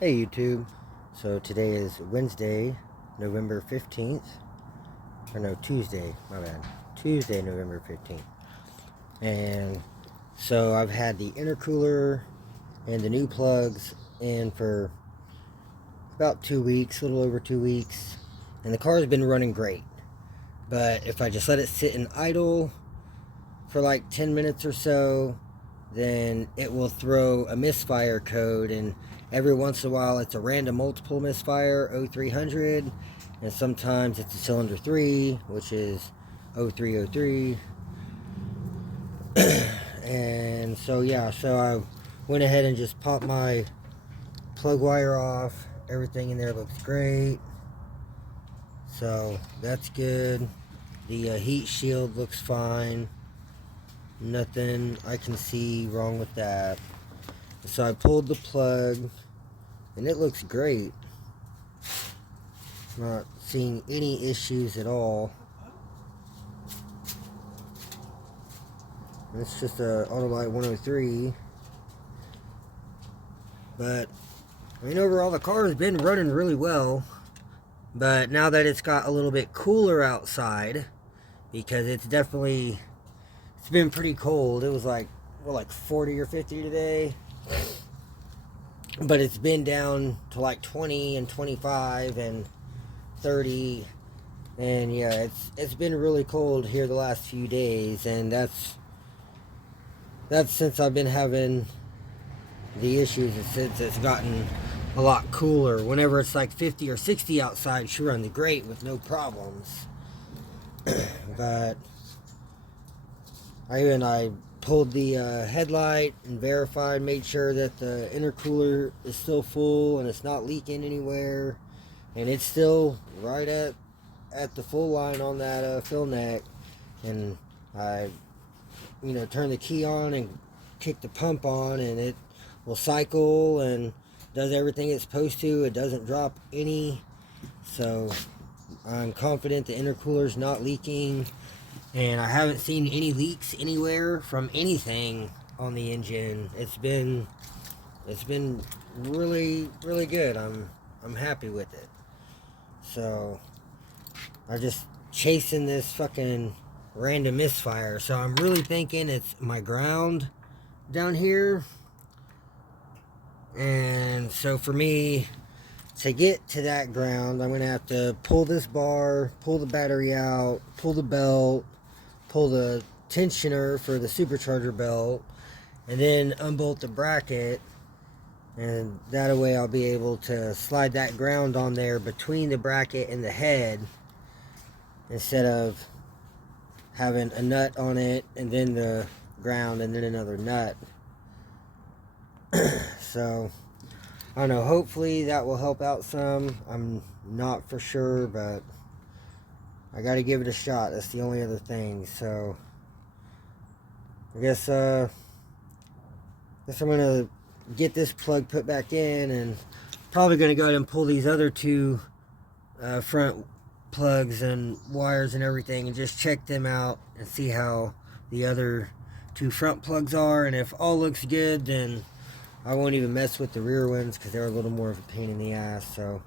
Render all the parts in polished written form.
Hey YouTube. So today is Wednesday, November 15th. Or no, Tuesday, my bad. Tuesday, November 15th. And so I've had the intercooler and the new plugs in for about 2 weeks, a little over 2 weeks. And the car's been running great. But if I just let it sit in idle for like 10 minutes or so, then it will throw a misfire code, and every once in a while it's a random multiple misfire 0300, and sometimes it's a cylinder 3, which is 0303. And so yeah, so I went ahead and just popped my plug wire off. Everything in there looks great, so that's good. The heat shield looks fine. Nothing I can see wrong with that. So I pulled the plug, and it looks great. Not seeing any issues at all. It's just a Autolite 103. But I mean, overall the car has been running really well. But now that it's got a little bit cooler outside, because it's been pretty cold. It was like 40 or 50 today. But it's been down to like 20 and 25 and 30. And yeah, it's been really cold here the last few days, and that's since I've been having the issues, since it's gotten a lot cooler. Whenever it's like 50 or 60 outside, she runs great with no problems. But I pulled the headlight and verified, made sure that the intercooler is still full and it's not leaking anywhere, and it's still right at the full line on that fill neck. And I turn the key on and kick the pump on, and it will cycle and does everything it's supposed to. It doesn't drop any, so I'm confident the intercooler's not leaking. And I haven't seen any leaks anywhere from anything on the engine. It's been really, really good. I'm happy with it. So I'm just chasing this fucking random misfire. So I'm really thinking it's my ground down here. And so for me to get to that ground, I'm gonna have to pull this bar, pull the battery out, pull the belt, pull the tensioner for the supercharger belt, and then unbolt the bracket. And that way I'll be able to slide that ground on there between the bracket and the head, instead of having a nut on it and then the ground and then another nut. So I don't know, hopefully that will help out some. I'm not for sure, but I gotta give it a shot. That's the only other thing. So I guess I'm gonna get this plug put back in, and probably gonna go ahead and pull these other two front plugs and wires and everything, and just check them out and see how the other two front plugs are. And if all looks good, then I won't even mess with the rear ones, because they're a little more of a pain in the ass. So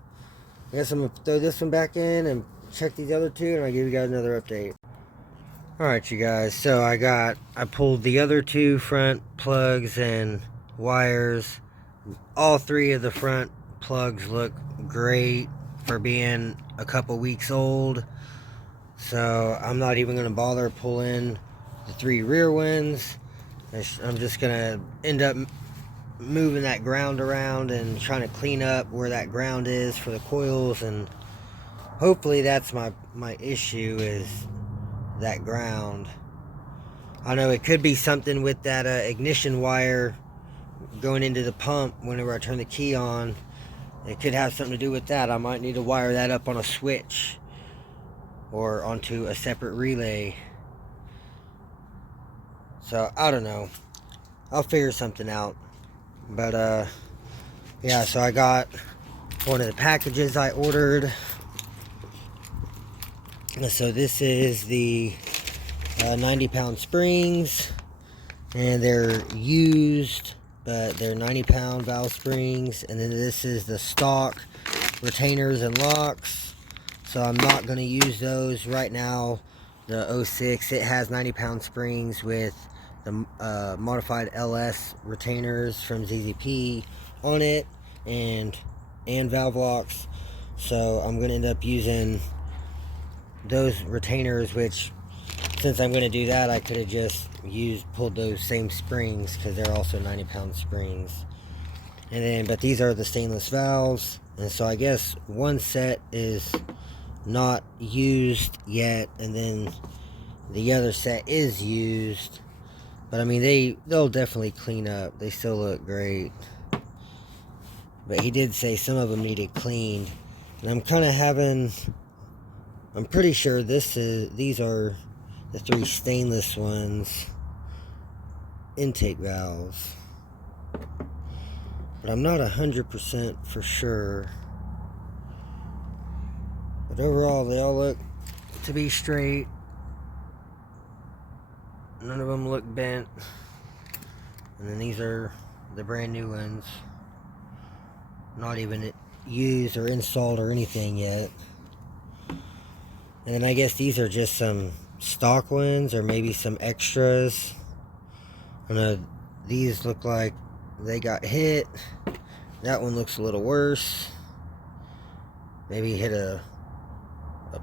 I guess I'm gonna throw this one back in and check these other two, and I'll give you guys another update. Alright, you guys, so I pulled the other two front plugs and wires. All three of the front plugs look great for being a couple weeks old, so I'm not even going to bother pulling the three rear ones. I'm just going to end up moving that ground around and trying to clean up where that ground is for the coils, and hopefully that's my issue, is that ground. I know it could be something with that ignition wire going into the pump whenever I turn the key on. It could have something to do with that. I might need to wire that up on a switch or onto a separate relay. So I don't know, I'll figure something out. But yeah, so I got one of the packages I ordered. So this is the 90-pound springs, and they're used but they're 90-pound valve springs. And then this is the stock retainers and locks. So I'm not going to use those right now. The 06, it has 90-pound springs with the modified LS retainers from ZZP on it, and valve locks. So I'm going to end up using those retainers, which, since I'm going to do that, I could have just pulled those same springs, because they're also 90-pound springs. And then, but these are the stainless valves, and so I guess one set is not used yet, and then the other set is used. But I mean, they'll definitely clean up. They still look great. But he did say some of them needed cleaned, and I'm kind of I'm pretty sure these are the 3 stainless ones, intake valves, but I'm not 100% for sure. But overall, they all look to be straight. None of them look bent. And then these are the brand new ones, not even used or installed or anything yet. And then I guess these are just some stock ones, or maybe some extras. I know these look like they got hit. That one looks a little worse. Maybe hit a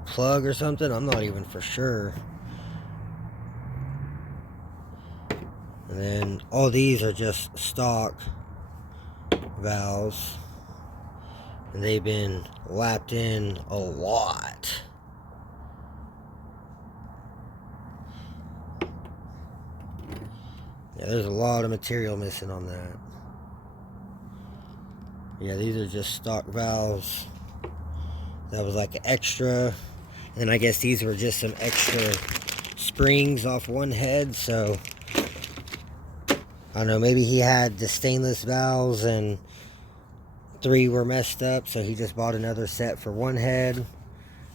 plug or something. I'm not even for sure. And then all these are just stock valves, and they've been lapped in a lot. Yeah, there's a lot of material missing on that. Yeah, these are just stock valves. That was like an extra. And I guess these were just some extra springs off one head. So I don't know, maybe he had the stainless valves and 3 were messed up, so he just bought another set for one head,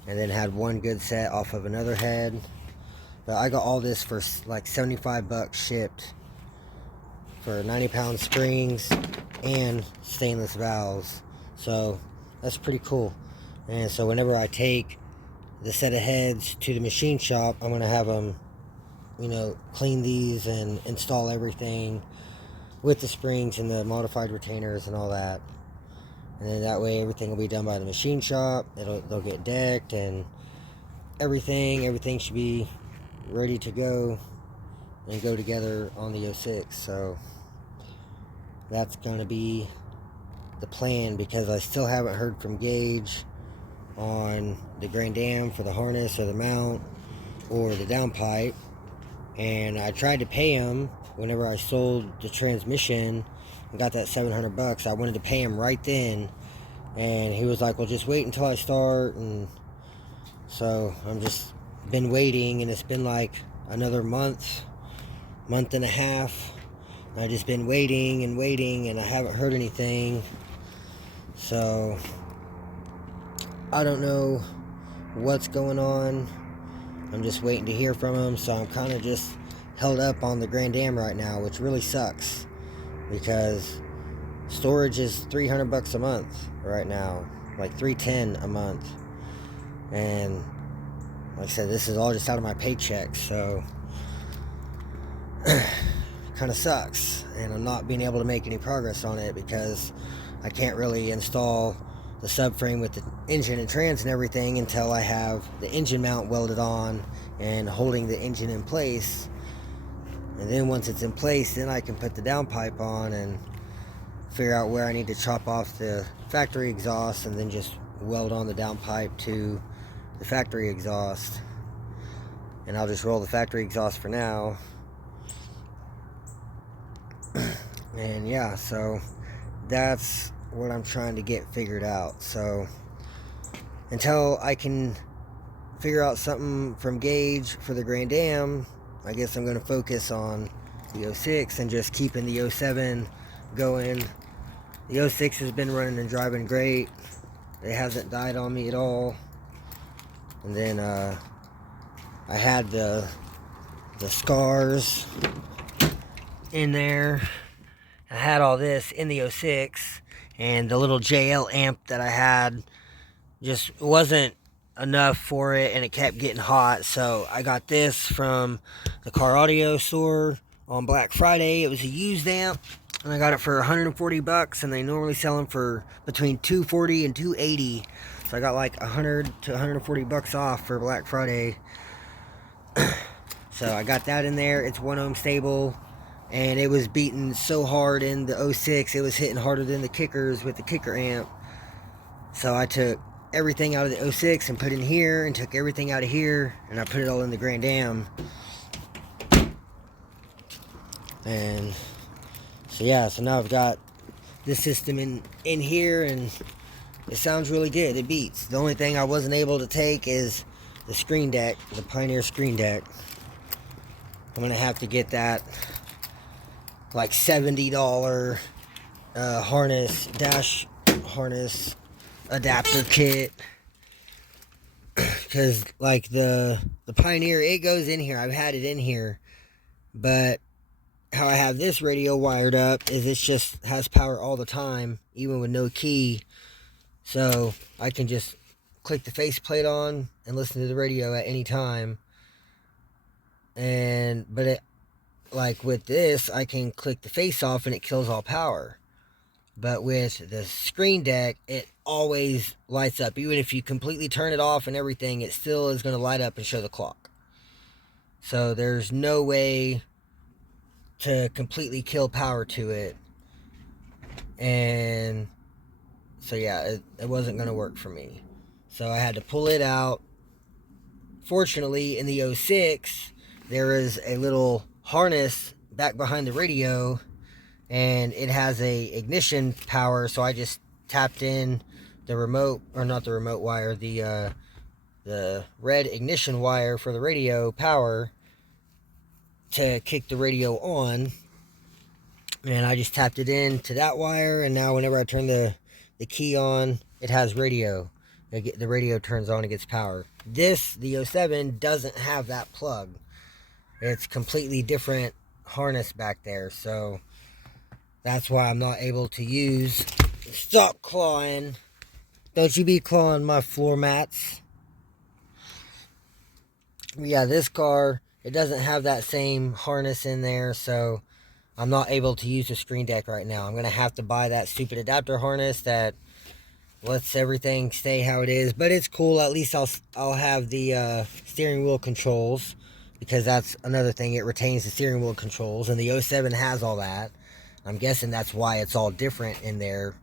and then had one good set off of another head. But I got all this for like 75 bucks shipped, for 90-pound springs and stainless valves. So that's pretty cool. And so whenever I take the set of heads to the machine shop, I'm gonna have them, you know, clean these and install everything with the springs and the modified retainers and all that. And then that way everything will be done by the machine shop. They'll get decked and everything should be ready to go and go together on the 06. So that's gonna be the plan, because I still haven't heard from Gage on the Grand Am for the harness or the mount or the downpipe. And I tried to pay him whenever I sold the transmission and got that 700 bucks. I wanted to pay him right then, and he was like, well, just wait until I start. And so I'm just been waiting, and it's been like another month and a half. I've just been waiting and waiting, and I haven't heard anything. So I don't know what's going on. I'm just waiting to hear from him. So I'm kind of just held up on the Grand Am right now, which really sucks, because storage is 300 bucks a month right now, like 310 a month. And like I said, this is all just out of my paycheck, so kind of sucks. And I'm not being able to make any progress on it, because I can't really install the subframe with the engine and trans and everything until I have the engine mount welded on and holding the engine in place. And then once it's in place, then I can put the downpipe on and figure out where I need to chop off the factory exhaust, and then just weld on the downpipe to the factory exhaust. And I'll just roll the factory exhaust for now. And yeah, so that's what I'm trying to get figured out. So until I can figure out something from Gage for the Grand Am, I guess I'm going to focus on the 06 and just keeping the 07 going. The 06 has been running and driving great. It hasn't died on me at all. And then I had the scars in there, I had all this in the 06, and the little JL amp that I had just wasn't enough for it, and it kept getting hot. So I got this from the car audio store on Black Friday. It was a used amp, and I got it for 140 bucks, and they normally sell them for between 240 and 280. So I got like 100 to 140 bucks off for Black Friday. So I got that in there. It's 1 ohm stable, and it was beating so hard in the 06, it was hitting harder than the kickers with the kicker amp. So I took everything out of the 06 and put in here, and took everything out of here, and I put it all in the Grand Am. And so yeah, so now I've got this system in here, and it sounds really good. It beats. The only thing I wasn't able to take is the screen deck, the Pioneer screen deck. I'm gonna have to get that like $70 dash harness adapter kit, because like the Pioneer, it goes in here. I've had it in here, but how I have this radio wired up is it just has power all the time, even with no key. So I can just click the faceplate on and listen to the radio at any time. But it, like with this, I can click the face off and it kills all power. But with the screen deck, it always lights up. Even if you completely turn it off and everything, it still is going to light up and show the clock. So there's no way to completely kill power to it. And so yeah, it wasn't going to work for me. So I had to pull it out. Fortunately, in the 06, there is a little harness back behind the radio, and it has a ignition power. So I just tapped in the remote, or not the remote wire, the red ignition wire for the radio power to kick the radio on, and I just tapped it in to that wire, and now whenever I turn the key on, it has radio. The radio turns on and gets power. This, the 07, doesn't have that plug. It's completely different harness back there, so that's why I'm not able to use. Stop clawing. Don't you be clawing my floor mats. Yeah, this car, it doesn't have that same harness in there, so I'm not able to use the screen deck right now. I'm going to have to buy that stupid adapter harness that lets everything stay how it is. But it's cool. At least I'll have the steering wheel controls, because that's another thing. It retains the steering wheel controls, and the 07 has all that. I'm guessing that's why it's all different in there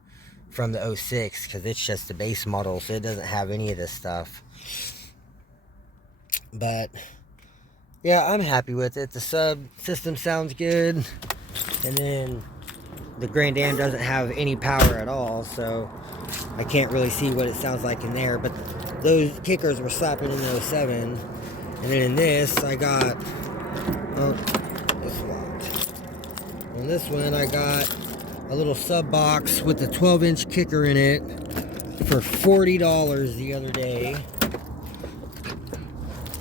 from the 06, because it's just the base model, so it doesn't have any of this stuff. But yeah, I'm happy with it. The sub system sounds good, and then the Grand Am doesn't have any power at all, so I can't really see what it sounds like in there. But those kickers were slapping in the 07, and then in this I got, oh, it's locked. On this one I got a little sub box with a 12-inch kicker in it for $40 the other day,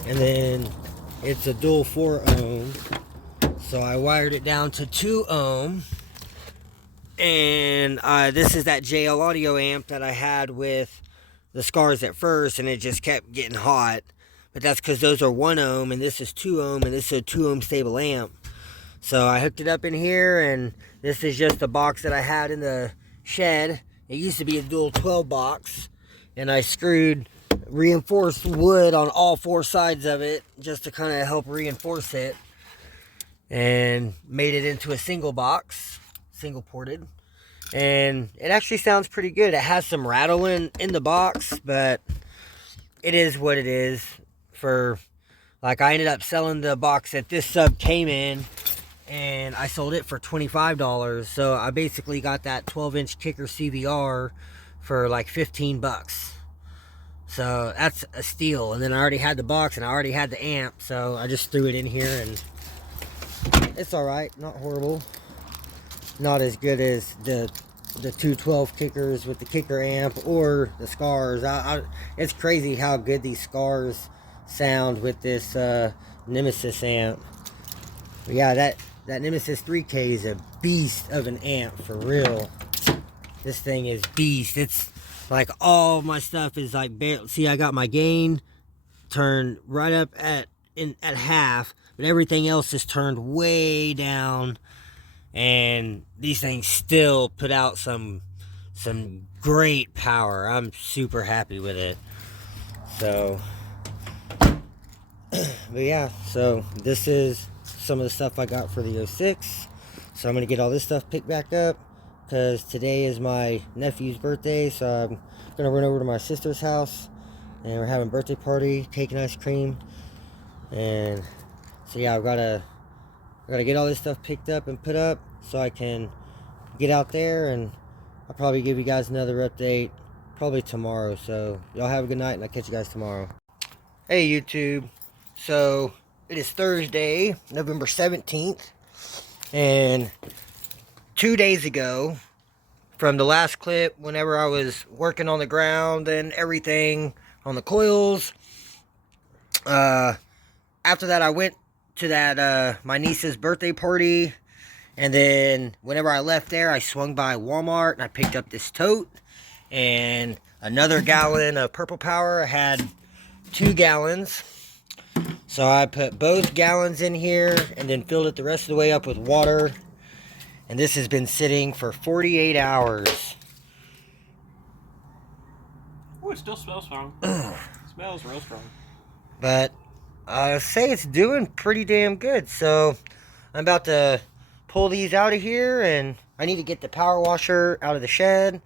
and then it's a dual 4 ohm, so I wired it down to 2 ohm. And this is that JL audio amp that I had with the Scars at first, and it just kept getting hot. But that's because those are 1 ohm, and this is 2 ohm, and this is a 2 ohm stable amp. So I hooked it up in here, and this is just the box that I had in the shed. It used to be a dual 12 box, and I screwed reinforced wood on all 4 sides of it just to kind of help reinforce it, and made it into a single box, single ported, and it actually sounds pretty good. It has some rattling in the box, but it is what it is. For like, I ended up selling the box that this sub came in, and I sold it for $25. So I basically got that 12-inch kicker CVR for like 15 bucks. So that's a steal. And then I already had the box, and I already had the amp, so I just threw it in here, and it's alright, not horrible. Not as good as the 212 kickers with the kicker amp or the Scars. It's crazy how good these Scars sound with this Nemesis amp. But yeah, that Nemesis 3K is a beast of an amp, for real. This thing is beast. It's like all my stuff is like, see, I got my gain turned right up at half, but everything else is turned way down, and these things still put out some great power. I'm super happy with it. So but yeah, so this is some of the stuff I got for the 06. So I'm gonna get all this stuff picked back up because today is my nephew's birthday. So I'm gonna run over to my sister's house and we're having a birthday party, taking ice cream. And so yeah, I gotta get all this stuff picked up and put up so I can get out there, and I'll probably give you guys another update probably tomorrow. So y'all have a good night and I'll catch you guys tomorrow. Hey YouTube, so it is Thursday, November 17th, and 2 days ago from the last clip, whenever I was working on the ground and everything on the coils, after that I went to that my niece's birthday party, and then whenever I left there I swung by Walmart and I picked up this tote and another gallon of Purple Power. I had 2 gallons, so I put both gallons in here and then filled it the rest of the way up with water, and this has been sitting for 48 hours. Oh, it still smells strong. Smells real strong. But I say it's doing pretty damn good. So I'm about to pull these out of here, and I need to get the power washer out of the shed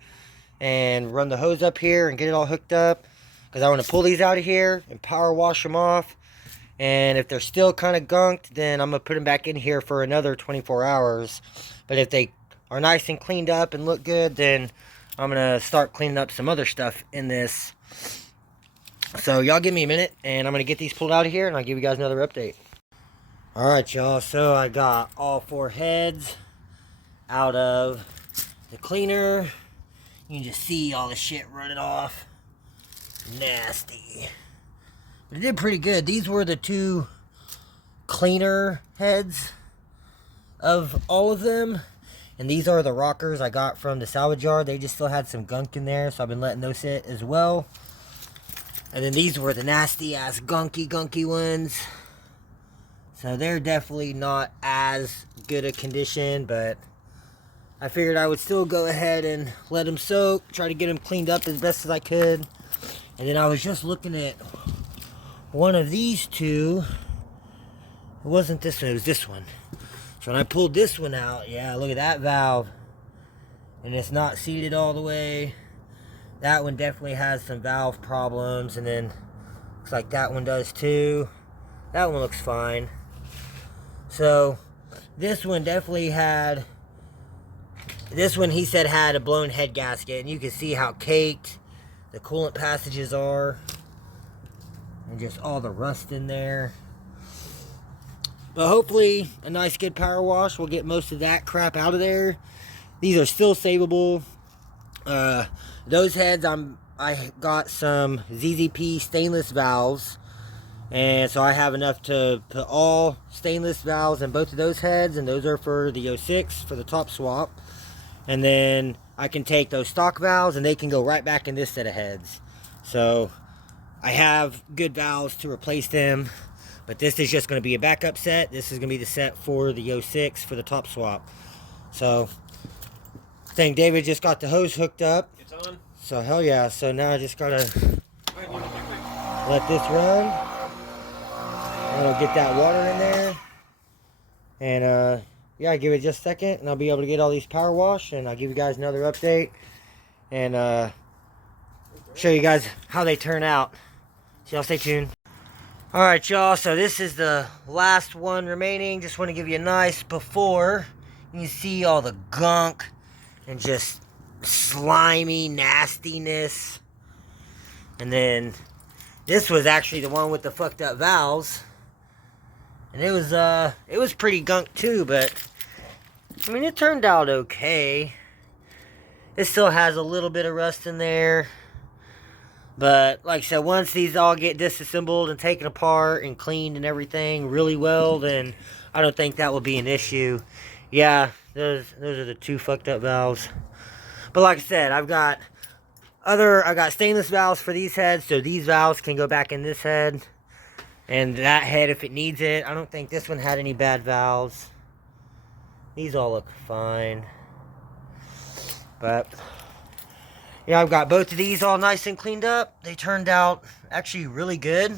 and run the hose up here and get it all hooked up, because I want to pull these out of here and power wash them off. And if they're still kind of gunked, then I'm going to put them back in here for another 24 hours. But if they are nice and cleaned up and look good, then I'm going to start cleaning up some other stuff in this. So y'all give me a minute, and I'm going to get these pulled out of here, and I'll give you guys another update. Alright y'all, so I got all 4 heads out of the cleaner. You can just see all the shit running off. Nasty. But it did pretty good. These were the 2 cleaner heads of all of them. And these are the rockers I got from the salvage yard. They just still had some gunk in there, so I've been letting those sit as well. And then these were the nasty ass gunky ones. So they're definitely not as good a condition, but I figured I would still go ahead and let them soak, try to get them cleaned up as best as I could. And then I was just looking at one of these 2. It wasn't this one, it was this one. So when I pulled this one out, yeah, look at that valve. And it's not seated all the way. That one definitely has some valve problems, and then looks like that one does too. That one looks fine. So this one definitely had, this one he said had a blown head gasket, and you can see how caked the coolant passages are and just all the rust in there. But hopefully a nice good power wash will get most of that crap out of there. These are still savable. Those heads, I got some ZZP stainless valves, and so I have enough to put all stainless valves in both of those heads, and those are for the 06 for the top swap. And then I can take those stock valves and they can go right back in this set of heads. So I have good valves to replace them, but this is just going to be a backup set. This is going to be the set for the 06 for the top swap. So I think David just got the hose hooked up. It's on. So hell yeah. So now I just gotta let this run. I'll get that water in there. And yeah, give it just a second and I'll be able to get all these power washed, and I'll give you guys another update and show you guys how they turn out. So y'all stay tuned. Alright y'all, so this is the last one remaining. Just want to give you a nice before. You can see all the gunk and just slimy nastiness. And then this was actually the one with the fucked up valves, and it was pretty gunk too, but I mean it turned out okay. It still has a little bit of rust in there, but like I said, once these all get disassembled and taken apart and cleaned and everything really well, then I don't think that will be an issue. Yeah, those are the two fucked up valves. But like I said, I've got stainless valves for these heads, so these valves can go back in this head. And that head if it needs it. I don't think this one had any bad valves. These all look fine. But yeah, I've got both of these all nice and cleaned up. They turned out actually really good.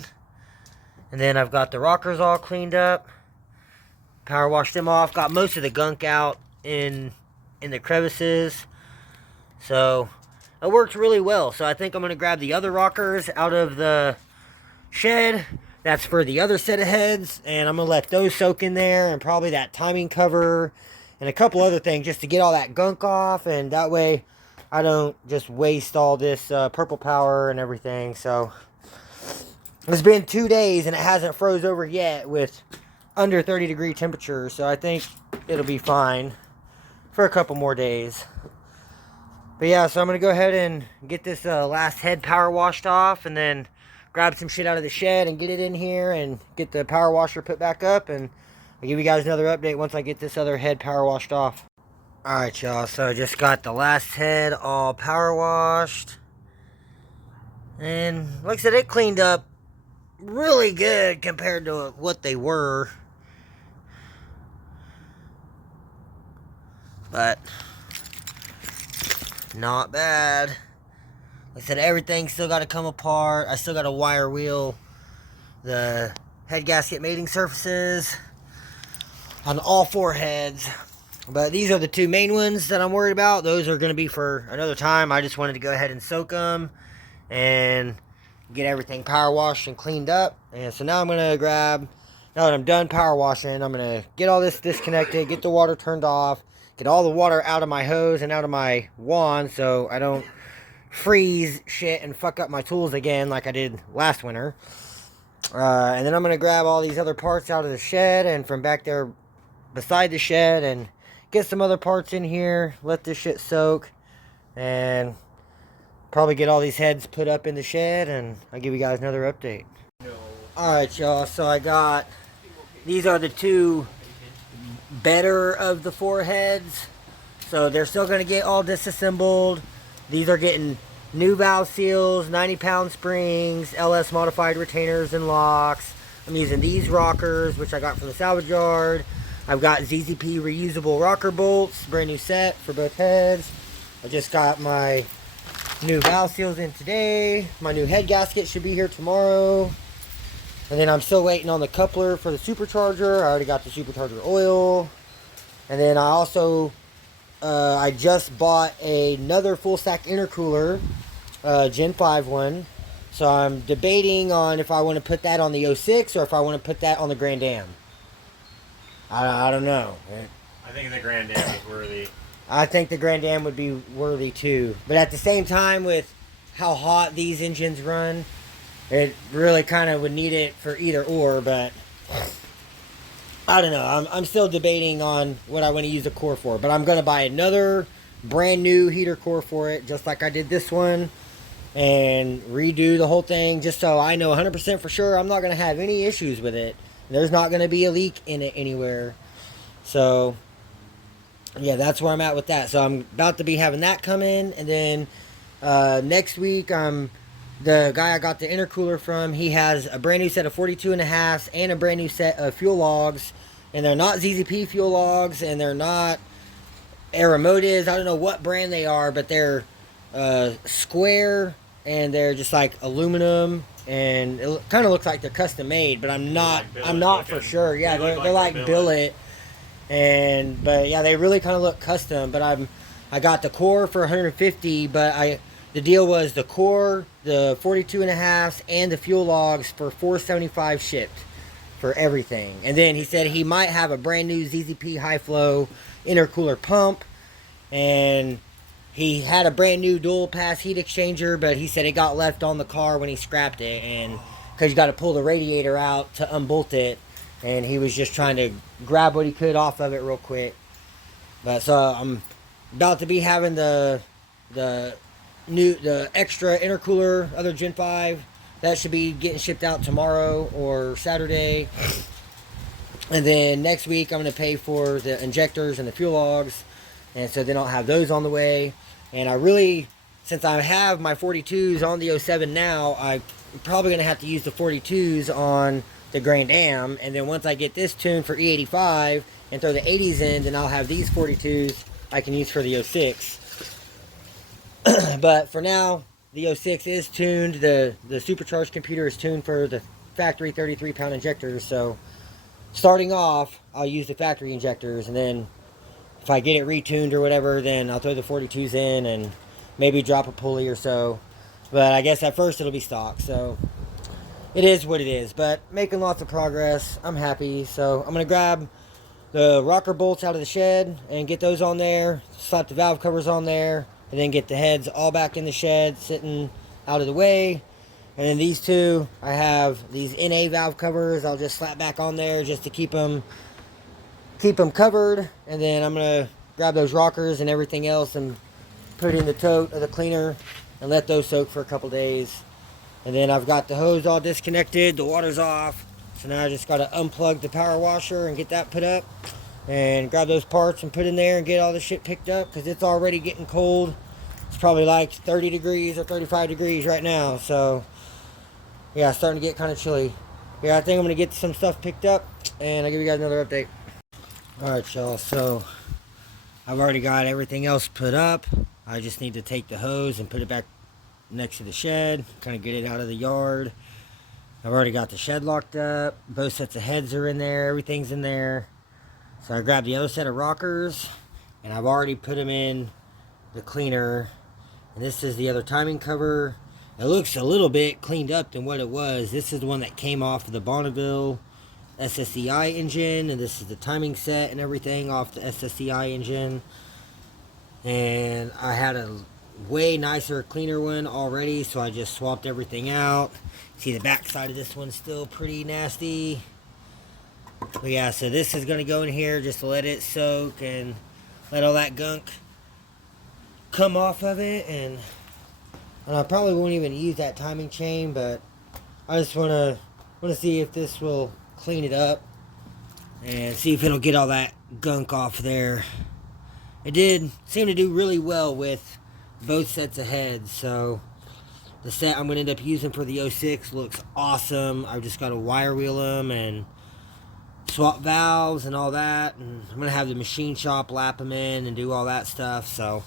And then I've got the rockers all cleaned up. Power washed them off. Got most of the gunk out in the crevices. So it worked really well. So I think I'm going to grab the other rockers out of the shed. That's for the other set of heads. And I'm going to let those soak in there. And probably that timing cover. And a couple other things just to get all that gunk off. And that way I don't just waste all this purple power and everything. So it's been 2 days and it hasn't froze over yet with under 30-degree temperatures. So I think it'll be fine for a couple more days. But yeah, so I'm going to go ahead and get this last head power washed off. And then grab some shit out of the shed and get it in here. And get the power washer put back up. And I'll give you guys another update once I get this other head power washed off. Alright y'all, so I just got the last head all power washed. And like I said, it cleaned up really good compared to what they were. But not bad. Like I said, everything's still got to come apart. I still got to wire wheel the head gasket mating surfaces on all 4 heads. But these are the 2 main ones that I'm worried about. Those are going to be for another time. I just wanted to go ahead and soak them and get everything power washed and cleaned up. And so now I'm going to grab, now that I'm done power washing, I'm going to get all this disconnected, get the water turned off, get all the water out of my hose and out of my wand so I don't freeze shit and fuck up my tools again like I did last winter. And then I'm going to grab all these other parts out of the shed and from back there beside the shed and get some other parts in here, let this shit soak, and probably get all these heads put up in the shed, and I'll give you guys another update. Alright y'all, so I got, these are the 2 better of the 4 heads. So they're still going to get all disassembled. These are getting new valve seals, 90-pound springs, LS modified retainers and locks. I'm using these rockers, which I got from the salvage yard. I've got ZZP reusable rocker bolts, brand new set for both heads. I just got my new valve seals in today. My new head gasket should be here tomorrow. And then I'm still waiting on the coupler for the supercharger. I already got the supercharger oil. And then I also, I just bought another full stack intercooler, Gen 5 one. So I'm debating on if I want to put that on the 06 or if I want to put that on the Grand Am. I don't know. I think the Grand Am is worthy. I think the Grand Am would be worthy too. But at the same time, with how hot these engines run, it really kind of would need it for either or. But I don't know. I'm still debating on what I want to use the core for. But I'm going to buy another brand new heater core for it, just like I did this one. And redo the whole thing just so I know 100% for sure I'm not going to have any issues with it. There's not going to be a leak in it anywhere. So, yeah, that's where I'm at with that. So, I'm about to be having that come in. And then next week, the guy I got the intercooler from, he has a brand new set of 42.5s and a brand new set of fuel logs. And they're not ZZP fuel logs. And they're not Aeromotives. I don't know what brand they are. But they're square. And they're just like aluminum. And it kind of looks like they're custom made, but I'm not for sure. Yeah, they're like billet. But yeah, they really kind of look custom. But I got the core for 150, but the deal was the core, the 42.5s, and the fuel logs for 475 shipped for everything. And then he said he might have a brand new ZZP high flow intercooler pump, and he had a brand new dual pass heat exchanger, but he said it got left on the car when he scrapped it, and because you got to pull the radiator out to unbolt it, and he was just trying to grab what he could off of it real quick. But so I'm about to be having the extra intercooler, other Gen 5. That should be getting shipped out tomorrow or Saturday. And then next week I'm going to pay for the injectors and the fuel logs, and so then I'll have those on the way. And I really, since I have my 42s on the 07 now, I'm probably going to have to use the 42s on the Grand Am. And then once I get this tuned for E85 and throw the 80s in, then I'll have these 42s I can use for the 06. But for now, the 06 is tuned. The supercharged computer is tuned for the factory 33-pound injectors. So starting off, I'll use the factory injectors, and then if I get it retuned or whatever, then I'll throw the 42s in and maybe drop a pulley or so. But I guess at first it'll be stock, so it is what it is. But making lots of progress. I'm happy. So I'm going to grab the rocker bolts out of the shed and get those on there, slap the valve covers on there, and then get the heads all back in the shed, sitting out of the way. And then these two, I have these NA valve covers. I'll just slap back on there just to keep them covered. And then I'm going to grab those rockers and everything else and put it in the tote of the cleaner and let those soak for a couple days. And then I've got the hose all disconnected. The water's off. So now I just got to unplug the power washer and get that put up. And grab those parts and put in there and get all the shit picked up, because it's already getting cold. It's probably like 30 degrees or 35 degrees right now. So yeah, it's starting to get kind of chilly. Yeah, I think I'm going to get some stuff picked up, and I'll give you guys another update. Alright, y'all, so I've already got everything else put up. I just need to take the hose and put it back next to the shed, kind of get it out of the yard. I've already got the shed locked up. Both sets of heads are in there. Everything's in there. So I grabbed the other set of rockers, and I've already put them in the cleaner. And this is the other timing cover. It looks a little bit cleaned up than what it was. This is the one that came off of the Bonneville SSEI engine, and this is the timing set and everything off the SSEI engine. And I had a way nicer, cleaner one already, so I just swapped everything out. See, the back side of this one's still pretty nasty. But yeah, so this is going to go in here just to let it soak and let all that gunk come off of it. And I probably won't even use that timing chain, but I just want to see if this will clean it up and see if it'll get all that gunk off there. It did seem to do really well with both sets of heads, so the set I'm going to end up using for the 06 looks awesome. I've just got to wire wheel them and swap valves and all that, and I'm going to have the machine shop lap them in and do all that stuff. So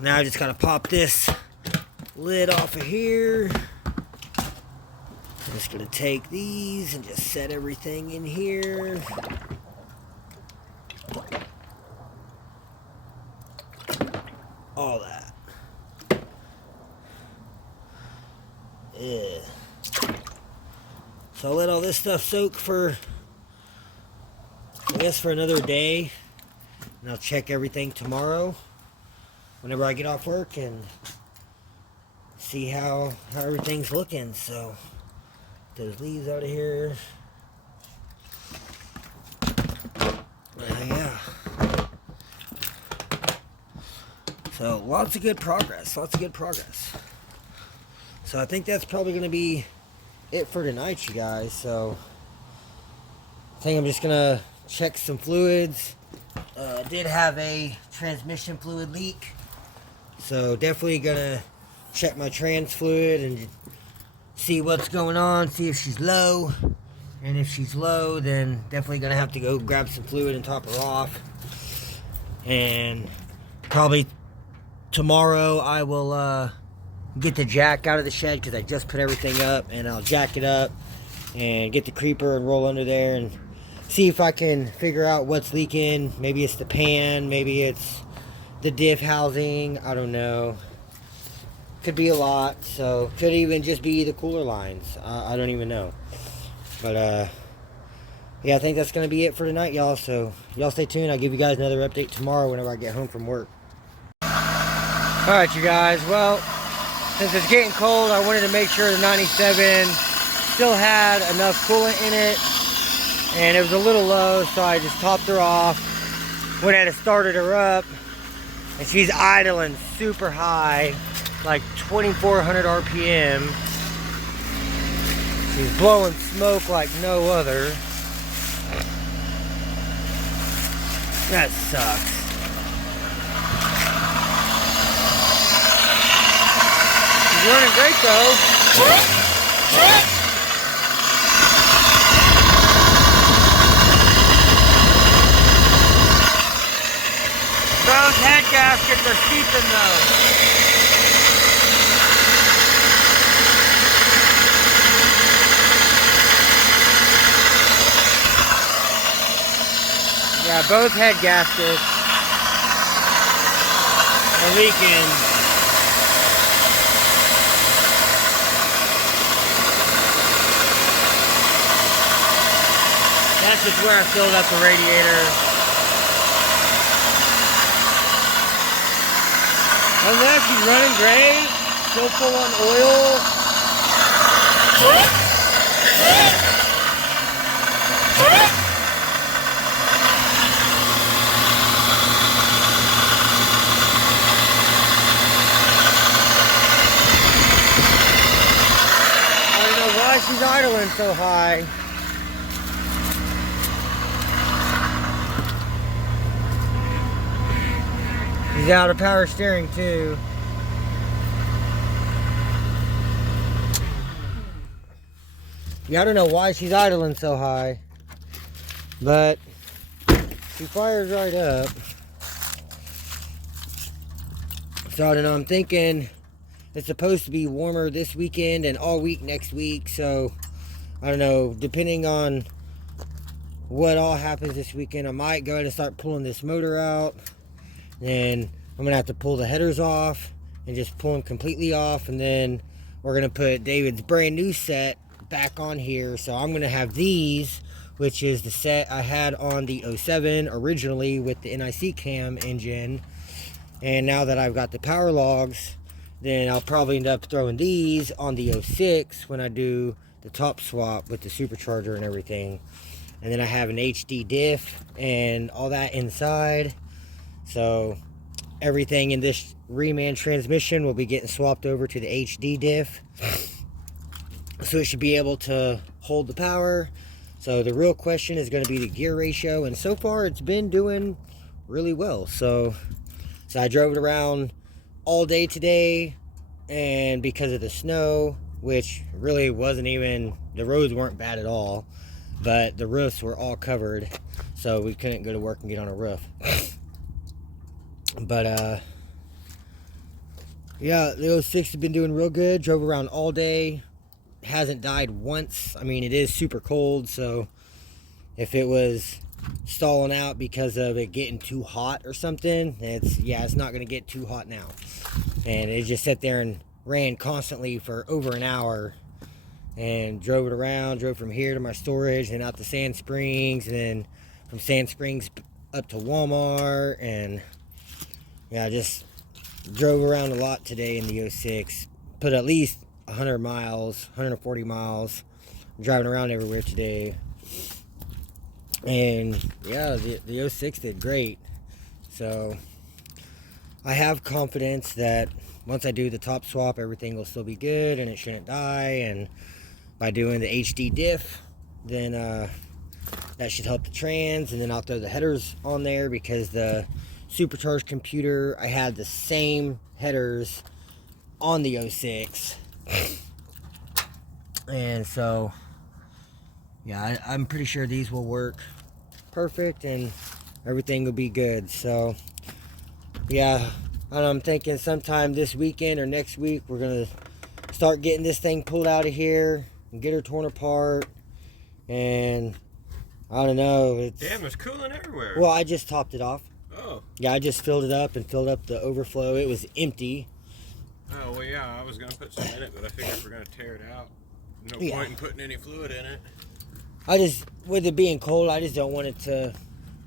now I just got to pop this lid off of here. I'm just going to take these and just set everything in here. All that. Yeah. So I'll let all this stuff soak for, I guess, for another day. And I'll check everything tomorrow whenever I get off work and see how everything's looking. So those leaves out of here. Yeah. So lots of good progress. Lots of good progress. So I think that's probably going to be it for tonight, you guys. So I think I'm just going to check some fluids. Did have a transmission fluid leak. So definitely going to check my trans fluid and see what's going on. See if she's low. And if she's low, then definitely going to have to go grab some fluid and top her off. And probably tomorrow I will get the jack out of the shed, because I just put everything up, and I'll jack it up and get the creeper and roll under there and see if I can figure out what's leaking. Maybe it's the pan, maybe it's the diff housing, I don't know. Could be a lot, so could even just be the cooler lines. I don't even know. But yeah, I think that's going to be it for tonight, y'all. So y'all stay tuned. I'll give you guys another update tomorrow whenever I get home from work. Alright, you guys, well, since it's getting cold, I wanted to make sure the 97 still had enough coolant in it, and it was a little low, so I just topped her off, went ahead and started her up, and she's idling super high, like 2400 RPM. She's blowing smoke like no other. That sucks. He's running great though. Those head gaskets are seeping though. Yeah, both head gaskets are leaking. That's just where I filled up the radiator. Unless he's running great, still full on oil. I don't know why she's idling so high. He's out of power steering too. Yeah, I don't know why she's idling so high, but she fires right up. So I don't know, I'm thinking it's supposed to be warmer this weekend and all week next week. So I don't know, depending on what all happens this weekend, I might go ahead and start pulling this motor out. Then I'm gonna have to pull the headers off and just pull them completely off, and then we're gonna put David's brand new set back on here. So I'm gonna have these, which is the set I had on the 07 originally with the NIC cam engine, and now that I've got the power logs, then I'll probably end up throwing these on the 06 when I do the top swap with the supercharger and everything. And then I have an HD diff and all that inside. So everything in this reman transmission will be getting swapped over to the HD diff. So it should be able to hold the power. So the real question is going to be the gear ratio. And so far it's been doing really well. So I drove it around all day today. And because of the snow, which really wasn't even, the roads weren't bad at all. But the roofs were all covered. So we couldn't go to work and get on a roof. But yeah, the 06 has been doing real good. Drove around all day, hasn't died once. I mean, it is super cold, so if it was stalling out because of it getting too hot or something, it's not gonna get too hot now. And it just sat there and ran constantly for over an hour, and drove it around, drove from here to my storage and out to Sand Springs, and then from Sand Springs up to Walmart. And yeah, I just drove around a lot today in the 06. Put at least 100 miles, 140 miles. I'm driving around everywhere today. And yeah, the 06 did great. So I have confidence that once I do the top swap, everything will still be good and it shouldn't die. And by doing the HD diff, then that should help the trans. And then I'll throw the headers on there because the supercharged computer, I had the same headers on the 06. And so yeah, I'm pretty sure these will work perfect and everything will be good. So yeah, I'm thinking sometime this weekend or next week we're gonna start getting this thing pulled out of here and get her torn apart. And I don't know, Damn, there's coolant everywhere. Well, I just topped it off. Oh. Yeah, I just filled it up and filled up the overflow. It was empty. Oh, well, yeah, I was going to put some in it, but I figured if we're going to tear it out, no point in putting any fluid in it. I just, with it being cold, I just don't want it to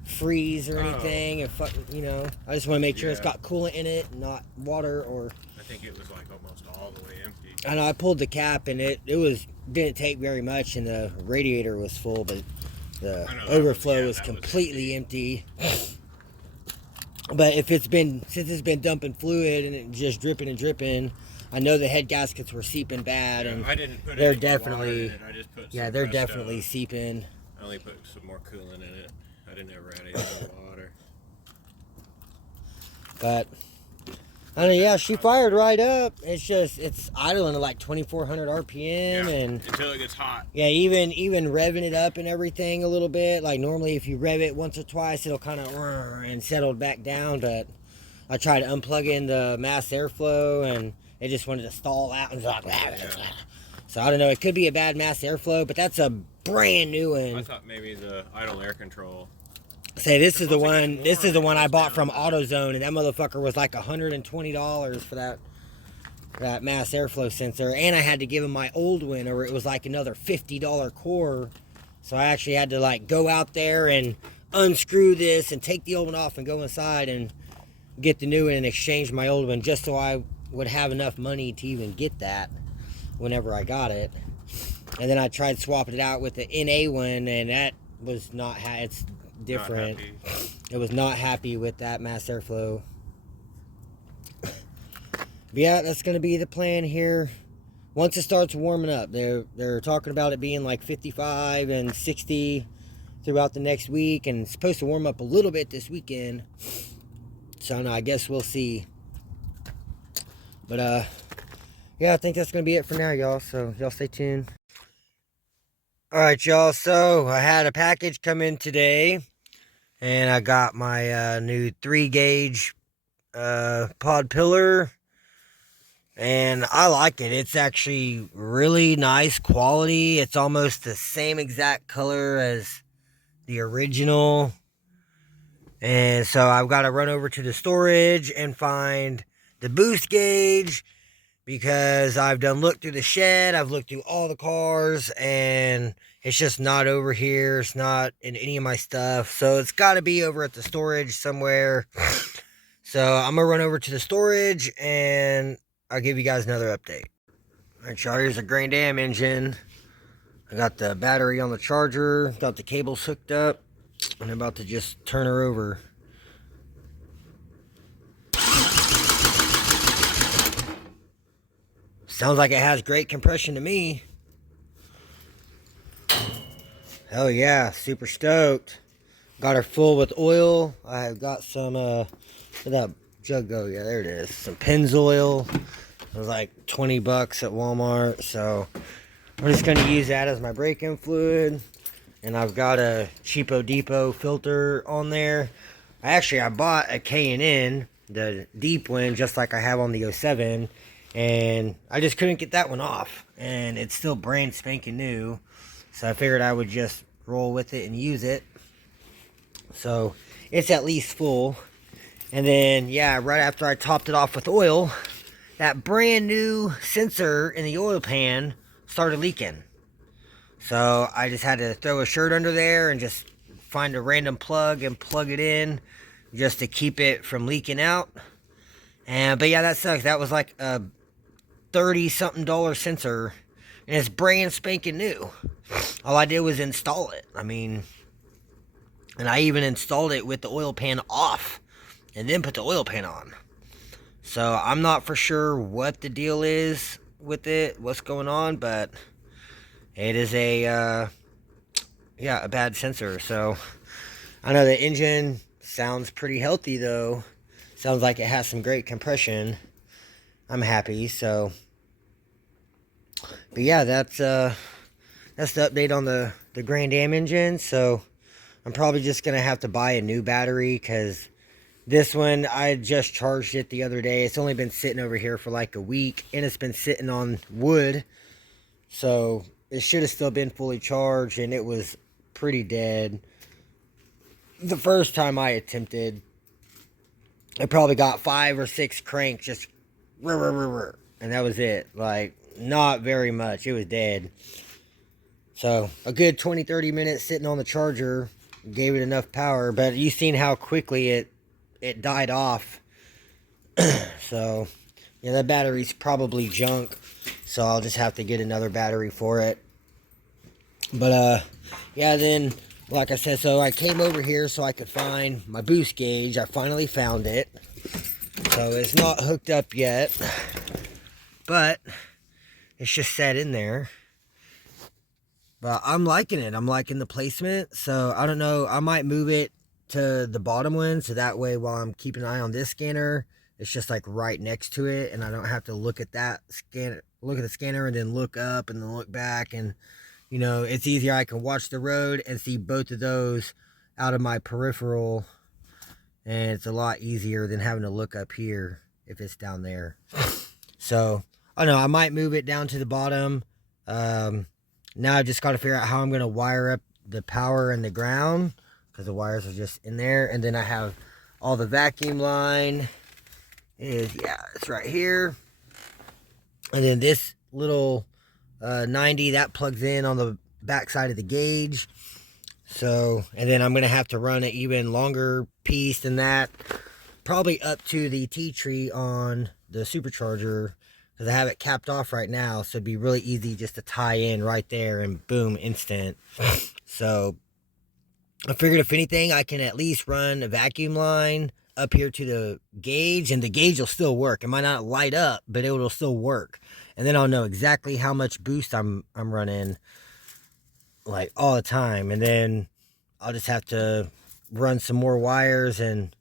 freeze or anything. And I just want to make sure it's got coolant in it, not water or... I think it was like almost all the way empty. I know, I pulled the cap and it didn't take very much and the radiator was full, but the overflow was completely empty. But since it's been dumping fluid and it just dripping and dripping, I know the head gaskets were seeping bad, and I didn't put they're definitely water in it. I just put they're definitely seeping. I only put some more coolant in it. I didn't ever add any more water. But I don't know, yeah, she fired right up. It's just, it's idling at like 2,400 RPM, and until it gets hot. Yeah, even revving it up and everything a little bit. Like normally, if you rev it once or twice, it'll kind of and settle back down. But I tried to unplug in the mass airflow, and it just wanted to stall out and like, so I don't know. It could be a bad mass airflow, but that's a brand new one. I thought maybe the idle air control. Say this is the one. This is the one I bought from AutoZone, and that motherfucker was like $120 for that mass airflow sensor. And I had to give him my old one, or it was like another $50 core. So I actually had to like go out there and unscrew this and take the old one off and go inside and get the new one and exchange my old one, just so I would have enough money to even get that whenever I got it. And then I tried swapping it out with the NA one, and that was not it's different. It was not happy with that mass airflow. But yeah, that's going to be the plan here. Once it starts warming up, they're talking about it being like 55 and 60 throughout the next week, and it's supposed to warm up a little bit this weekend. So no, I guess we'll see. But yeah, I think that's going to be it for now, y'all. So y'all stay tuned. Alright, y'all, so I had a package come in today, and I got my new 3-gauge pod pillar, and I like it. It's actually really nice quality. It's almost the same exact color as the original, and so I've got to run over to the storage and find the boost gauge, because I've looked through the shed, I've looked through all the cars, and it's just not over here. It's not in any of my stuff. So it's got to be over at the storage somewhere. So I'm going to run over to the storage, and I'll give you guys another update. Alright, y'all, here's the Grand Am engine. I got the battery on the charger, got the cables hooked up, and I'm about to just turn her over. Sounds like it has great compression to me. Hell yeah, super stoked. Got her full with oil. I've got some, where'd that jug go? Yeah, there it is. Some Pennzoil. It was like 20 bucks at Walmart. So we're just going to use that as my brake-in fluid. And I've got a Cheapo Depot filter on there. I bought a K&N, the deep one, just like I have on the 07. And I just couldn't get that one off. And it's still brand spanking new. So I figured I would just roll with it and use it. So it's at least full. And then, yeah, right after I topped it off with oil, that brand new sensor in the oil pan started leaking. So I just had to throw a shirt under there and just find a random plug and plug it in just to keep it from leaking out. But yeah, that sucks. That was like a $30-something sensor, and it's brand spanking new. All I did was install it. I mean, and I even installed it with the oil pan off and then put the oil pan on. So I'm not for sure what the deal is with it, what's going on, but it is a bad sensor. So I know the engine sounds pretty healthy though. Sounds like it has some great compression. I'm happy. So, but yeah, that's the update on the Grand Am engine. So I'm probably just gonna have to buy a new battery, because this one, I just charged it the other day. It's only been sitting over here for like a week, and it's been sitting on wood, so it should have still been fully charged, and it was pretty dead. The first time I attempted, I probably got 5 or 6 cranks, just and that was it. Like, not very much. It was dead. So a good 20-30 minutes sitting on the charger gave it enough power, but you seen how quickly it died off. So yeah, that battery's probably junk, so I'll just have to get another battery for it. But yeah, then like I said, so I came over here so I could find my boost gauge. I finally found it. So it's not hooked up yet, but it's just set in there. But I'm liking it. I'm liking the placement. So I don't know, I might move it to the bottom one, so that way while I'm keeping an eye on this scanner, it's just like right next to it, and I don't have to look at that scanner, look at the scanner, and then look up and then look back. And you know, it's easier. I can watch the road and see both of those out of my peripheral, and it's a lot easier than having to look up here if it's down there. So I don't know, I might move it down to the bottom. Now I just got to figure out how I'm going to wire up the power and the ground, because the wires are just in there. And then I have all the vacuum line is, yeah, it's right here. And then this little 90 that plugs in on the back side of the gauge. So, and then I'm going to have to run an even longer piece than that, probably up to the T-tree on the supercharger, because I have it capped off right now, so it'd be really easy just to tie in right there and boom, instant. So I figured if anything, I can at least run a vacuum line up here to the gauge, and the gauge will still work. It might not light up, but it will still work. And then I'll know exactly how much boost I'm running, like all the time. And then I'll just have to run some more wires and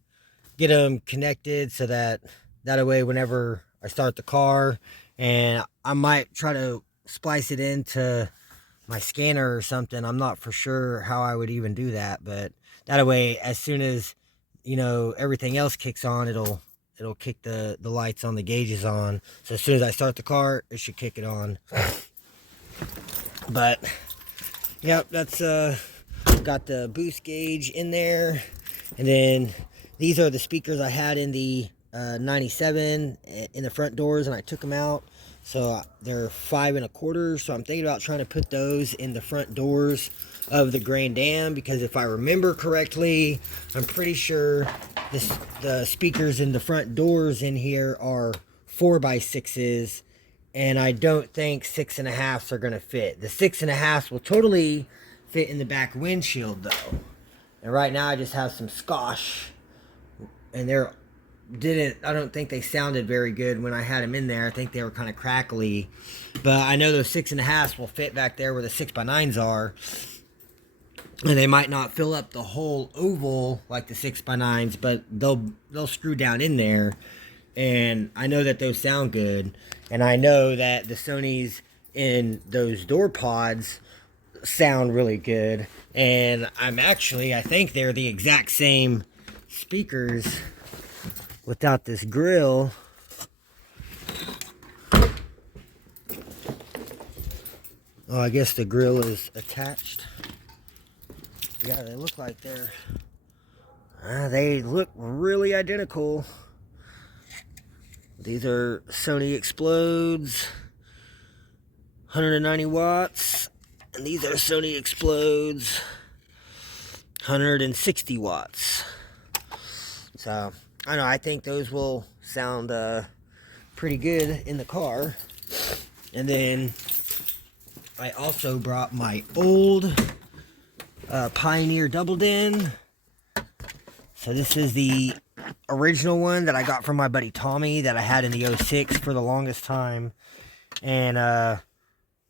get them connected, so that way whenever I start the car, and I might try to splice it into my scanner or something. I'm not for sure how I would even do that, but that way, as soon as, you know, everything else kicks on, it'll kick the lights on the gauges on. So as soon as I start the car, it should kick it on. But yep, that's got the boost gauge in there. And then these are the speakers I had in the 97 in the front doors, and I took them out, so they're 5 1/4. So I'm thinking about trying to put those in the front doors of the Grand Am, because if I remember correctly, I'm pretty sure the speakers in the front doors in here are 4x6s, and I don't think 6.5s are going to fit. The 6.5s will totally fit in the back windshield though, and right now I just have some Scotch, and I don't think they sounded very good when I had them in there. I think they were kind of crackly, but I know those 6.5s will fit back there where the 6x9s are, and they might not fill up the whole oval like the 6x9s, but they'll screw down in there, and I know that those sound good, and I know that the Sonys in those door pods sound really good, and I think they're the exact same speakers without this grill. Oh, I guess the grill is attached. Yeah, they look like they look really identical. These are Sony Explodes, 190 watts, and these are Sony Explodes, 160 watts. So I don't know, I think those will sound pretty good in the car. And then I also brought my old Pioneer Double Den. So this is the original one that I got from my buddy Tommy that I had in the 06 for the longest time. And